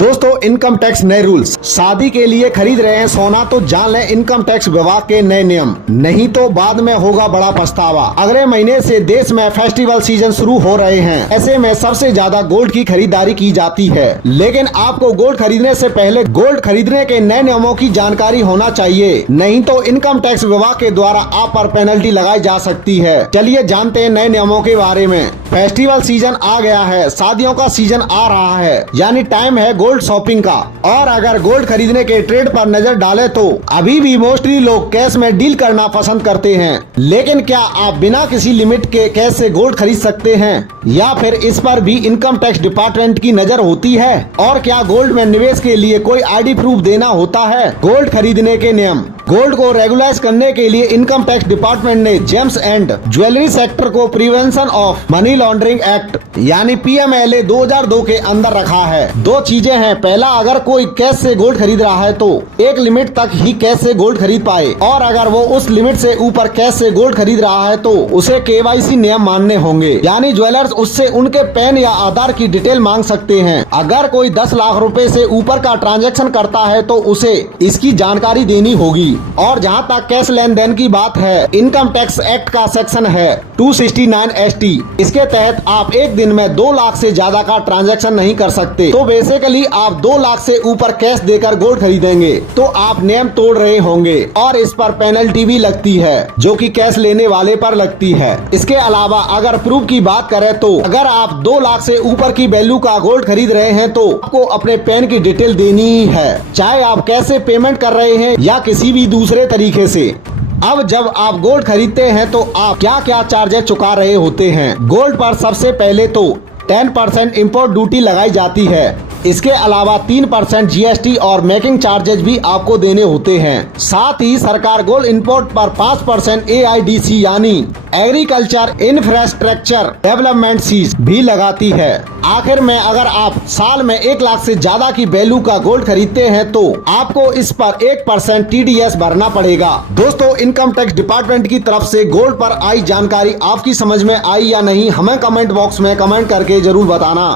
दोस्तों income tax नए rules. शादी के लिए खरीद रहे हैं सोना तो जान लें इनकम टैक्स विभाग के नए नियम, नहीं तो बाद में होगा बड़ा पछतावा। अगले महीने से देश में फेस्टिवल सीजन शुरू हो रहे हैं। ऐसे में सबसे ज्यादा गोल्ड की खरीदारी की जाती है, लेकिन आपको गोल्ड खरीदने से पहले गोल्ड खरीदने के नए नियमों की जानकारी होना चाहिए, नहीं तो इनकम टैक्स विभाग के द्वारा आप पर पेनल्टी लगाई जा सकती है। चलिए जानते हैं नए नियमों के बारे में। फेस्टिवल सीजन आ गया है, शादियों का सीजन आ रहा है, यानी टाइम है गोल्ड शॉपिंग का। और अगर गोल्ड खरीदने के ट्रेंड पर नजर डालें तो अभी भी मोस्टली लोग कैश में डील करना पसंद करते हैं। लेकिन क्या आप बिना किसी लिमिट के कैश से गोल्ड खरीद सकते हैं, या फिर इस पर भी इनकम टैक्स डिपार्टमेंट की नजर होती है? और क्या गोल्ड में निवेश के लिए कोई आईडी प्रूफ देना होता है? गोल्ड खरीदने के नियम। गोल्ड को रेगुलाइज करने के लिए इनकम टैक्स डिपार्टमेंट ने जेम्स एंड ज्वेलरी सेक्टर को prevention of money laundering act यानी PMLA 2002 के अंदर रखा है। दो चीजें हैं, पहला, अगर कोई कैश से गोल्ड खरीद रहा है तो एक लिमिट तक ही कैश से गोल्ड खरीद पाए, और अगर वो उस लिमिट से ऊपर कैश से गोल्ड खरीद रहा है तो उसे KYC नियम मानने होंगे, यानी ज्वेलर्स उससे उनके पैन या आधार की डिटेल मांग सकते हैं। अगर कोई 10 लाख रुपए से ऊपर का ट्रांजैक्शन करता है तो उसे इसकी जानकारी देनी होगी। और जहां तक कैश लेन देन की बात है, इनकम टैक्स एक्ट का सेक्शन है 269 ST। इसके तहत आप एक दिन में 2 लाख से ज्यादा का ट्रांजैक्शन नहीं कर सकते। तो बेसिकली आप 2 लाख से ऊपर कैश देकर गोल्ड खरीदेंगे तो आप नियम तोड़ रहे होंगे, और इस पर पेनल्टी भी लगती है जो कि कैश लेने वाले पर लगती है। इसके अलावा अगर प्रूफ की बात करें तो अगर आप 2 लाख से ऊपर की वैल्यू का गोल्ड खरीद रहे हैं तो आपको अपने पैन की डिटेल देनी ही है, चाहे आप कैश से पेमेंट कर रहे हैं या किसी भी दूसरे तरीके से। अब जब आप गोल्ड खरीदते हैं तो आप क्या क्या चार्जेस चुका रहे होते हैं? गोल्ड पर सबसे पहले तो 10% इम्पोर्ट ड्यूटी लगाई जाती है। इसके अलावा 3% GST और मेकिंग चार्जेज भी आपको देने होते हैं। साथ ही सरकार गोल्ड इंपोर्ट पर 5% AIDC यानी एग्रीकल्चर इंफ्रास्ट्रक्चर डेवलपमेंट फीस भी लगाती है। आखिर में अगर आप साल में 1 लाख से ज्यादा की वैल्यू का गोल्ड खरीदते हैं तो आपको इस पर 1% TDS भरना पड़ेगा। दोस्तों इनकम टैक्स डिपार्टमेंट की तरफ से गोल्ड पर आई जानकारी आपकी समझ में आई या नहीं, हमें कमेंट बॉक्स में कमेंट करके जरूर बताना।